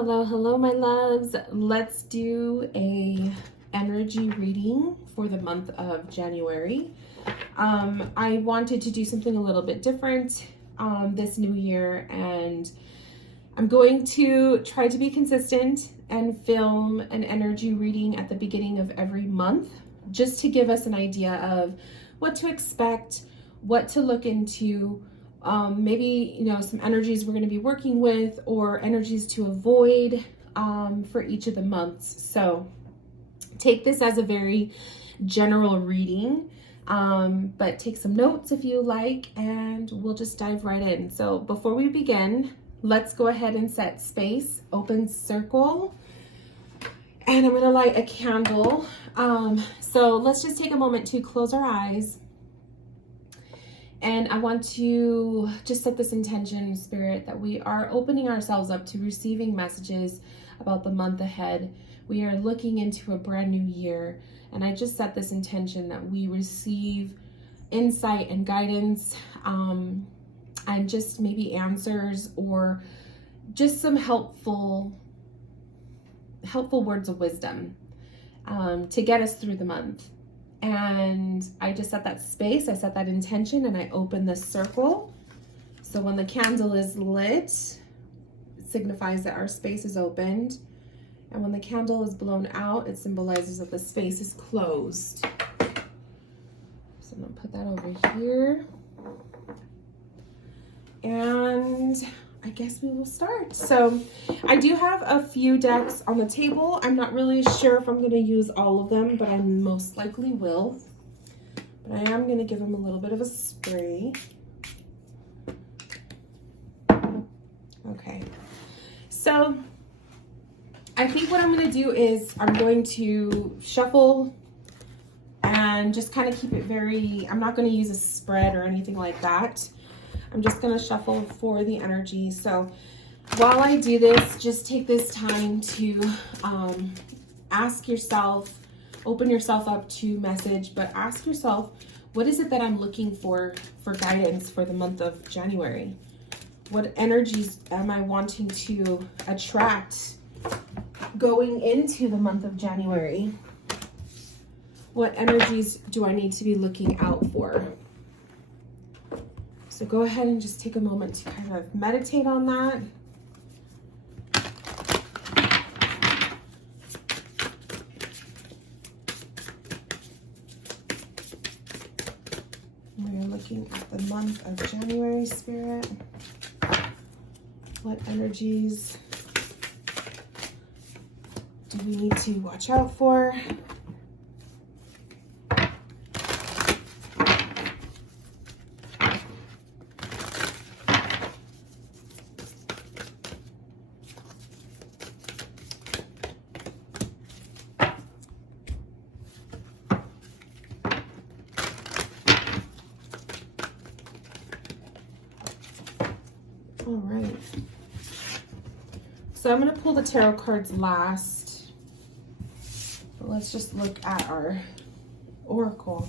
Hello, hello, my loves. Let's do a energy reading for the month of January. I wanted to do something a little bit different this new year, and I'm going to try to be consistent and film an energy reading at the beginning of every month, just to give us an idea of what to expect, what to look into, maybe some energies we're going to be working with or energies to avoid for each of the months. So take this as a very general reading, but take some notes if you like, and we'll just dive right in. So before we begin, let's go ahead and set space, open circle, and I'm going to light a candle. So let's just take a moment to close our eyes. And I want to just set this intention, Spirit, that we are opening ourselves up to receiving messages about the month ahead. We are looking into a brand new year. And I just set this intention that we receive insight and guidance, and just maybe answers or just some helpful words of wisdom to get us through the month. And I just set that space, I set that intention, and I open this circle. So when the candle is lit, it signifies that our space is opened. And when the candle is blown out, it symbolizes that the space is closed. So I'm gonna put that over here. And I guess we will start. So I do have a few decks on the table. I'm not really sure if I'm going to use all of them, but I most likely will. But I am going to give them a little bit of a spray. Okay. So I think what I'm going to do is I'm going to shuffle and just kind of keep it I'm not going to use a spread or anything like that. I'm just going to shuffle for the energy. So while I do this, just take this time to ask yourself, open yourself up to message, but ask yourself, what is it that I'm looking for guidance for the month of January? What energies am I wanting to attract going into the month of January? What energies do I need to be looking out for? So go ahead and just take a moment to kind of meditate on that. We're looking at the month of January, Spirit. What energies do we need to watch out for? All right, so I'm going to pull the tarot cards last, but let's just look at our oracle.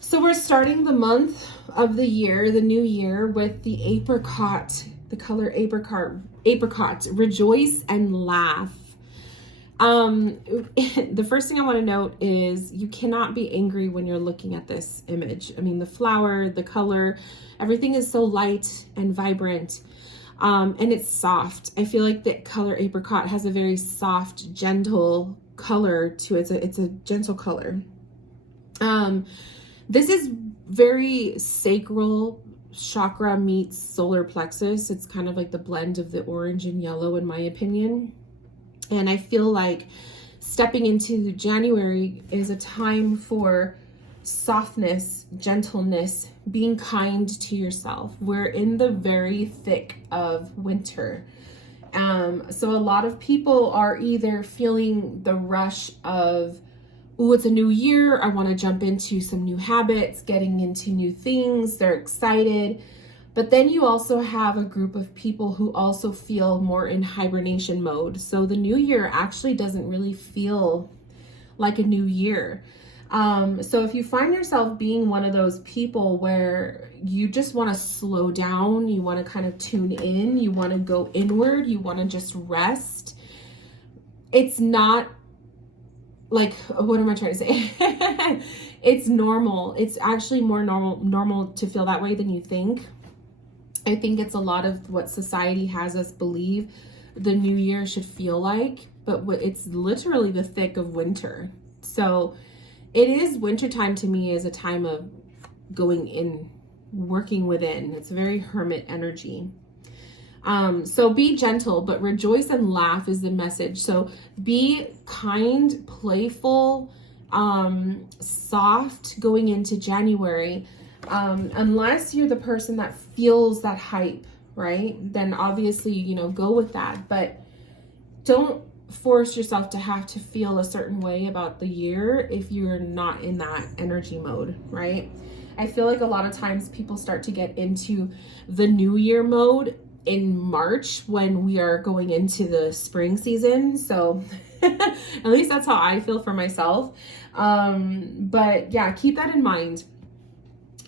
So we're starting the month of the year, the new year, with the apricot, the color apricot, rejoice and laugh. The first thing I want to note is you cannot be angry when you're looking at this image. I mean, the flower, the color, everything is so light and vibrant, and it's soft. I feel like the color apricot has a very soft, gentle color to it. It's a gentle color. This is very sacral chakra meets solar plexus. It's kind of like the blend of the orange and yellow, in my opinion. And I feel like stepping into January is a time for softness, gentleness, being kind to yourself. We're in the very thick of winter. So a lot of people are either feeling the rush of, oh, it's a new year, I want to jump into some new habits, getting into new things, they're excited. But then you also have a group of people who also feel more in hibernation mode. So the new year actually doesn't really feel like a new year. So if you find yourself being one of those people where you just want to slow down, you want to kind of tune in, you want to go inward, you want to just rest, it's not like, what am I trying to say? It's normal. It's actually more normal to feel that way than you think. I think it's a lot of what society has us believe the new year should feel like, but it's literally the thick of winter. So it is wintertime to me as a time of going in, working within. It's a very hermit energy. So be gentle, but rejoice and laugh is the message. So be kind, playful, soft going into January. Unless you're the person that feels that hype, right? Then obviously, you know, go with that, but don't force yourself to have to feel a certain way about the year if you're not in that energy mode, right? I feel like a lot of times people start to get into the new year mode in March when we are going into the spring season. So at least that's how I feel for myself. But yeah, keep that in mind.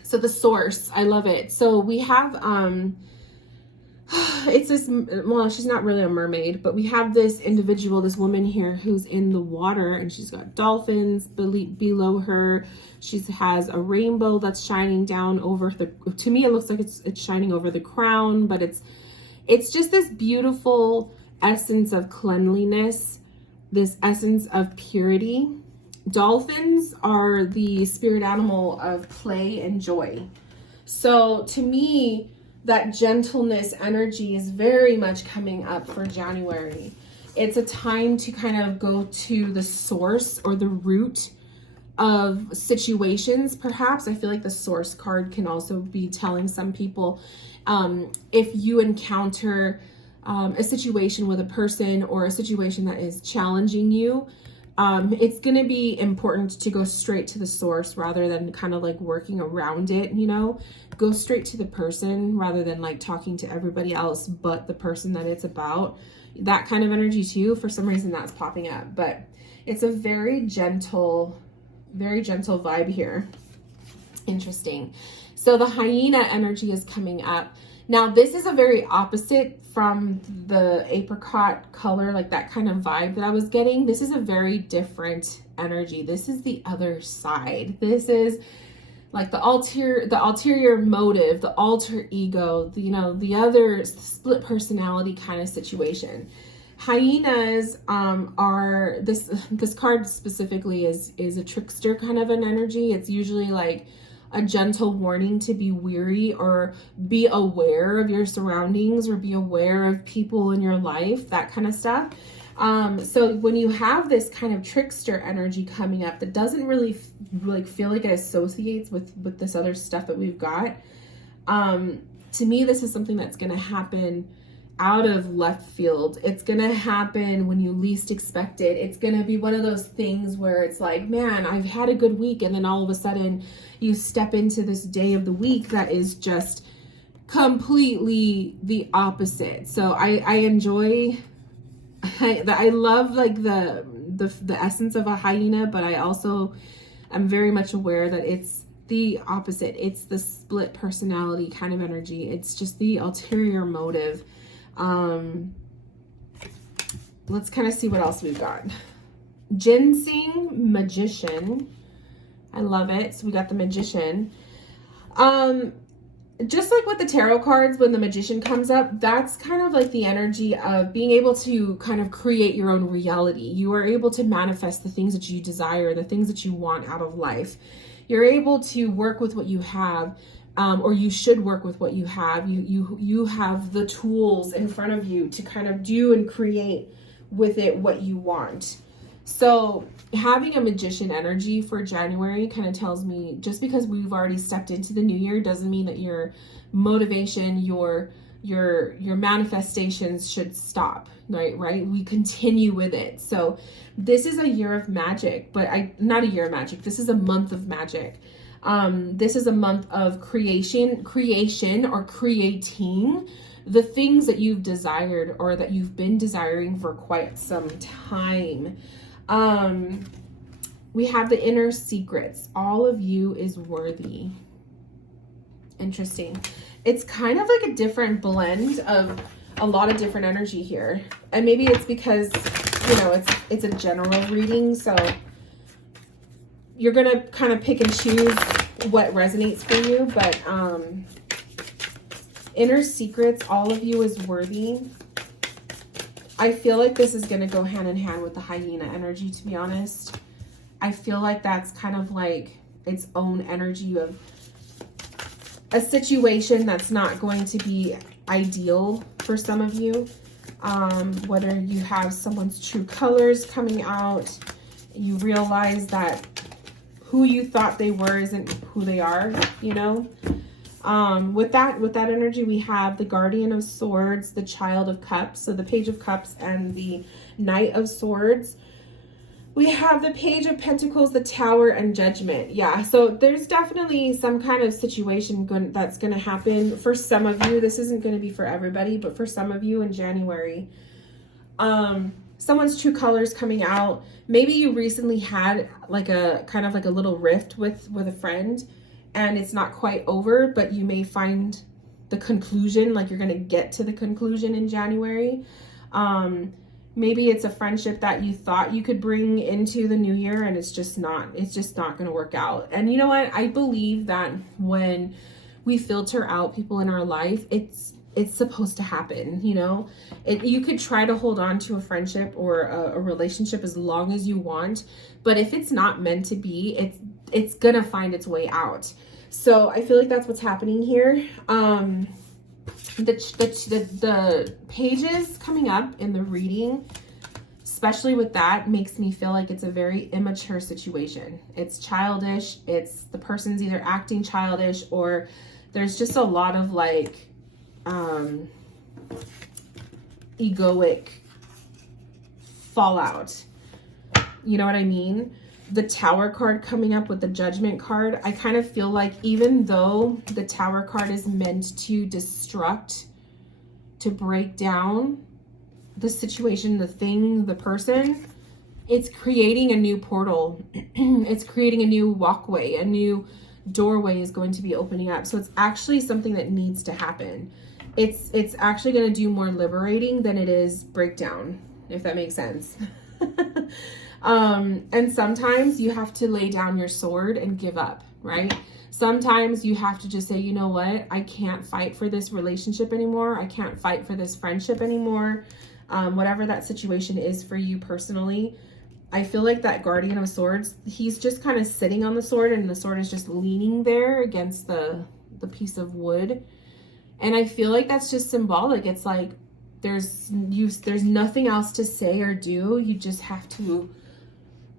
So the source, I love it. So we have, it's this, well, she's not really a mermaid, but we have this individual, this woman here who's in the water, and she's got dolphins below her. She has a rainbow that's shining down over to me, it looks like it's shining over the crown, but it's just this beautiful essence of cleanliness, this essence of purity. Dolphins are the spirit animal of play and joy. So to me, that gentleness energy is very much coming up for January. It's a time to kind of go to the source or the root of situations. Perhaps I feel like the source card can also be telling some people, if you encounter a situation with a person or a situation that is challenging you, it's going to be important to go straight to the source rather than kind of like working around it, you know, go straight to the person rather than like talking to everybody else but the person that it's about. That kind of energy too, for some reason that's popping up, but it's a very gentle vibe here. Interesting. So the hyena energy is coming up. Now this is a very opposite from the apricot color, like that kind of vibe that I was getting. This is a very different energy. This is the other side. This is like the ulterior motive, the alter ego, the other split personality kind of situation. Hyenas are, this card specifically is a trickster kind of an energy. It's usually like a gentle warning to be weary or be aware of your surroundings or be aware of people in your life, that kind of stuff. So when you have this kind of trickster energy coming up that doesn't really feel like it associates with this other stuff that we've got, to me, this is something that's going to happen out of left field. It's going to happen when you least expect it. It's going to be one of those things where it's like, man, I've had a good week. And then all of a sudden you step into this day of the week that is just completely the opposite. So I enjoy, I love like the essence of a hyena, but I also am very much aware that it's the opposite. It's the split personality kind of energy. It's just the ulterior motive. Let's kind of see what else we've got. Ginseng Magician. I love it. So we got the Magician. Just like with the tarot cards, when the Magician comes up, that's kind of like the energy of being able to kind of create your own reality. You are able to manifest the things that you desire, the things that you want out of life. You're able to work with what you have. Or you should work with what you have. You have the tools in front of you to kind of do and create with it what you want. So having a Magician energy for January kind of tells me, just because we've already stepped into the new year doesn't mean that your motivation, your manifestations should stop, right? We continue with it. So this is a year of magic, but not a year of magic. This is a month of magic. This is a month of creation or creating the things that you've desired or that you've been desiring for quite some time. we have the inner secrets. All of you is worthy. Interesting. It's kind of like a different blend of a lot of different energy here. And maybe it's because, you know, it's a general reading. So you're going to kind of pick and choose what resonates for you. But inner secrets, all of you is worthy. I feel like this is going to go hand in hand with the hyena energy, to be honest. I feel like that's kind of like its own energy of a situation that's not going to be ideal for some of you. Whether you have someone's true colors coming out, you realize that who you thought they were isn't who they are, you know. With that energy, we have the Guardian of Swords, the Child of Cups, so the Page of Cups and the Knight of Swords. We have the Page of Pentacles, the Tower, and Judgment. Yeah, so there's definitely some kind of situation that's going to happen. For some of you, this isn't going to be for everybody, but for some of you in January, someone's true colors coming out. Maybe you recently had like a kind of like a little rift with a friend, and it's not quite over, but you may find the conclusion, like you're going to get to the conclusion in January. Maybe it's a friendship that you thought you could bring into the new year, and it's just not going to work out. And you know what? I believe that when we filter out people in our life, it's supposed to happen, you know. You could try to hold on to a friendship or a relationship as long as you want, but if it's not meant to be, it's gonna find its way out. So I feel like that's what's happening here. The pages coming up in the reading, especially with that, makes me feel like it's a very immature situation. It's childish. It's the person's either acting childish, or there's just a lot of like egoic fallout. You know what I mean? The Tower card coming up with the Judgment card, I kind of feel like even though the Tower card is meant to destruct, to break down the situation, the thing, the person, it's creating a new portal. It's creating a new walkway, a new doorway is going to be opening up. So it's actually something that needs to happen. It's actually going to do more liberating than it is breakdown, if that makes sense. And sometimes you have to lay down your sword and give up, right? Sometimes you have to just say, you know what? I can't fight for this relationship anymore. I can't fight for this friendship anymore. Whatever that situation is for you personally. I feel like that Guardian of Swords, he's just kind of sitting on the sword, and the sword is just leaning there against the piece of wood. And I feel like that's just symbolic. It's like there's nothing else to say or do. You just have to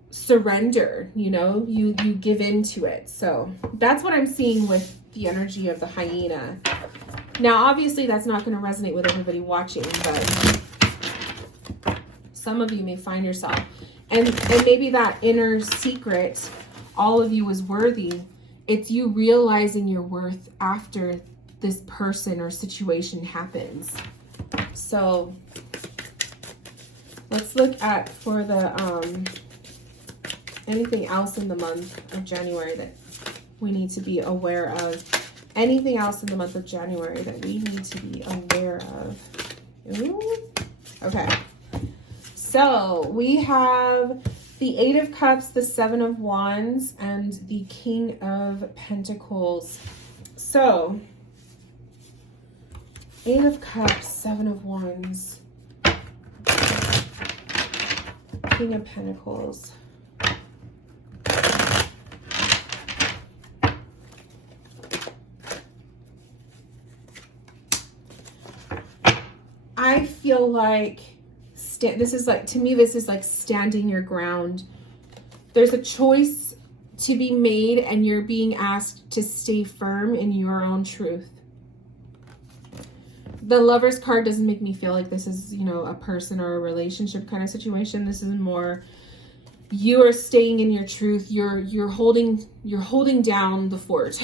surrender, you know, you give into it. So that's what I'm seeing with the energy of the hyena. Now, obviously that's not going to resonate with everybody watching, but some of you may find yourself, and maybe that inner secret, all of you is worthy. It's you realizing your worth after this person or situation happens. So let's look at for the anything else in the month of January that we need to be aware of. Anything else in the month of January that we need to be aware of. Ooh. Okay. So we have the Eight of Cups, the Seven of Wands, and the King of Pentacles. So Eight of Cups, Seven of Wands, King of Pentacles. I feel like this is like, to me, this is like standing your ground. There's a choice to be made, and you're being asked to stay firm in your own truth. The Lover's card doesn't make me feel like this is, you know, a person or a relationship kind of situation. This is more you are staying in your truth. You're holding down the fort,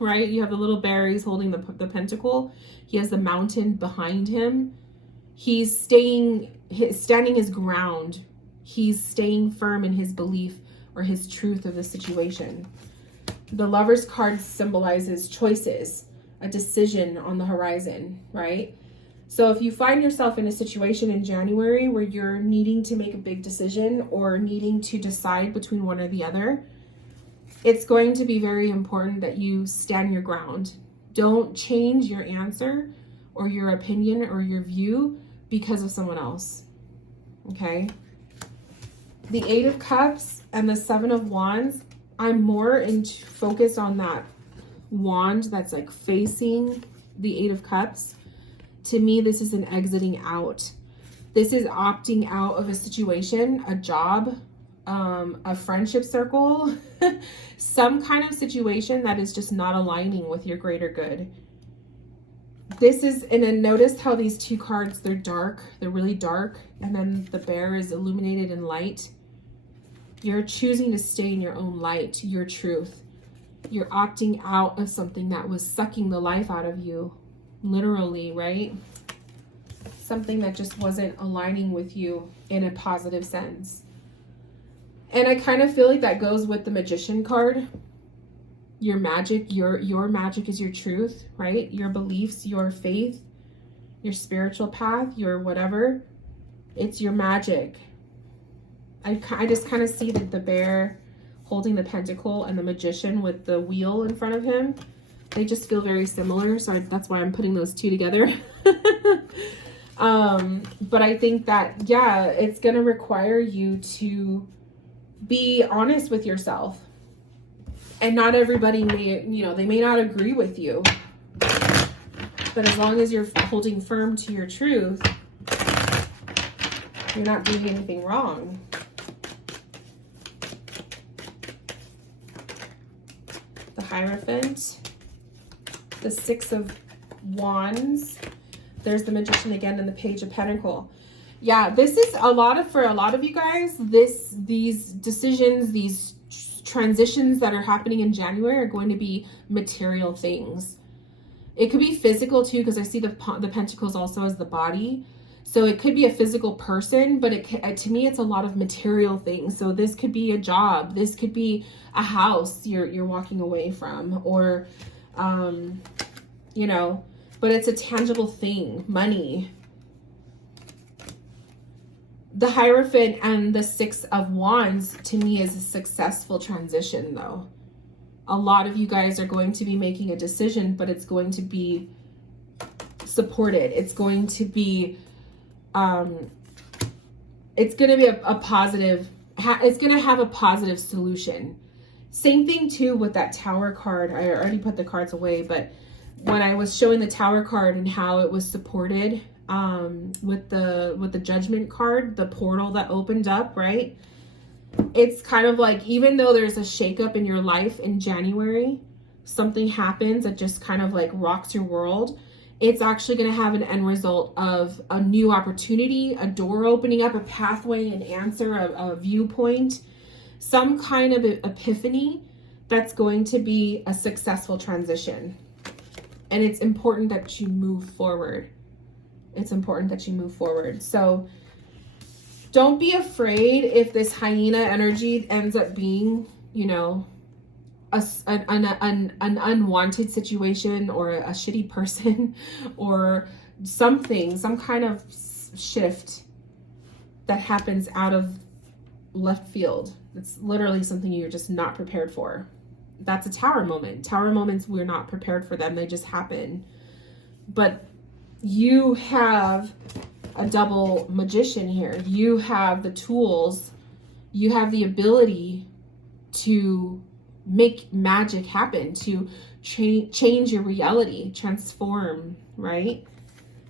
right? You have the little bear, he's holding the pentacle. He has the mountain behind him. He's standing his ground. He's staying firm in his belief or his truth of the situation. The Lover's card symbolizes choices, a decision on the horizon, right? So if you find yourself in a situation in January where you're needing to make a big decision or needing to decide between one or the other, it's going to be very important that you stand your ground. Don't change your answer or your opinion or your view because of someone else, okay? The Eight of Cups and the Seven of Wands, I'm more focused on that wand that's like facing the Eight of Cups. To me, this is an exiting out. This is opting out of a situation, a job, a friendship circle, some kind of situation that is just not aligning with your greater good. This is, and then notice how these two cards, they're dark, they're really dark, and then the bear is illuminated in light. You're choosing to stay in your own light, your truth. You're opting out of something that was sucking the life out of you, literally, right? Something that just wasn't aligning with you in a positive sense. And I kind of feel like that goes with the Magician card. Your magic, your magic is your truth, right? Your beliefs, your faith, your spiritual path, your whatever. It's your magic. I just kind of see that the bear holding the pentacle and the Magician with the wheel in front of him. They just feel very similar, so that's why I'm putting those two together. But I think that, yeah, it's going to require you to be honest with yourself. And not everybody may, they may not agree with you. But as long as you're holding firm to your truth, you're not doing anything wrong. The Hierophant, the Six of Wands. There's the Magician again and the Page of Pentacles. Yeah, this is for a lot of you guys, these decisions, these transitions that are happening in January are going to be material things. It could be physical too, because I see the Pentacles also as the body. So it could be a physical person, but to me, it's a lot of material things. So this could be a job. This could be a house you're walking away from, or, but it's a tangible thing, money. The Hierophant and the Six of Wands, to me, is a successful transition, though. A lot of you guys are going to be making a decision, but it's going to be supported. It's going to be, a positive, it's going to have a positive solution. Same thing, too, with that Tower card. I already put the cards away, but when I was showing the Tower card and how it was supported, with the Judgment card, the portal that opened up, right? It's kind of like, even though there's a shakeup in your life in January, something happens that just kind of like rocks your world. It's actually going to have an end result of a new opportunity, a door opening up, a pathway, an answer, a viewpoint, some kind of epiphany that's going to be a successful transition. And it's important that you move forward. It's important that you move forward. So don't be afraid if this hyena energy ends up being, an unwanted situation, or a shitty person, or some kind of shift that happens out of left field. It's literally something you're just not prepared for. That's a Tower moment. Tower moments, we're not prepared for them. They just happen. But you have a double Magician here. You have the tools. You have the ability to make magic happen, to change your reality, transform, right?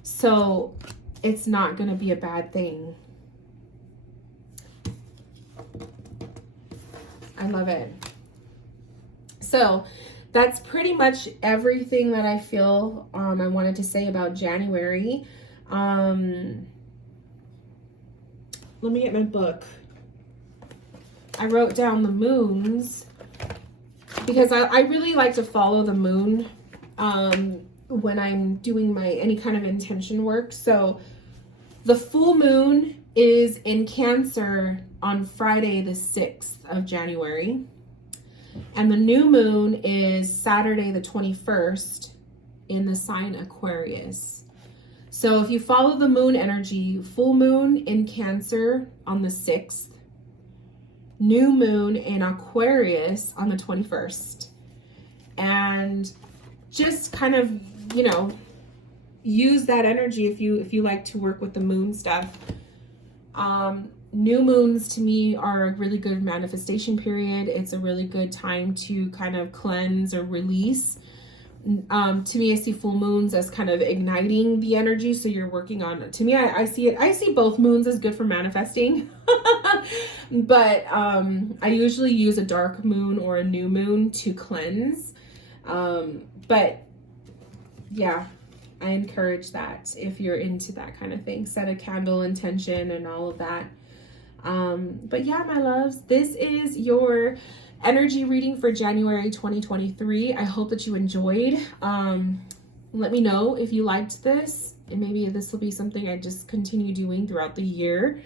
So it's not going to be a bad thing. I love it. So that's pretty much everything that I feel I wanted to say about January. Let me get my book. I wrote down the moons because I really like to follow the moon when I'm doing any kind of intention work. So the full moon is in Cancer on Friday, the 6th of January. And the new moon is Saturday, the 21st in the sign Aquarius. So if you follow the moon energy, full moon in Cancer on the 6th, new moon in Aquarius on the 21st. And just kind of, you know, use that energy if you like to work with the moon stuff. New moons to me are a really good manifestation period. It's a really good time to kind of cleanse or release. To me, I see full moons as kind of igniting the energy. So you're working on, to me, I see both moons as good for manifesting. But I usually use a dark moon or a new moon to cleanse. But yeah, I encourage that if you're into that kind of thing. Set a candle intention and all of that. But yeah, my loves, this is your energy reading for January 2023. I hope that you enjoyed. Let me know if you liked this, and maybe this will be something I just continue doing throughout the year.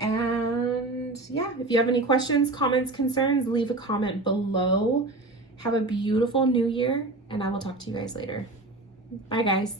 And yeah, if you have any questions, comments, concerns, leave a comment below. Have a beautiful new year, and I will talk to you guys later. Bye, guys.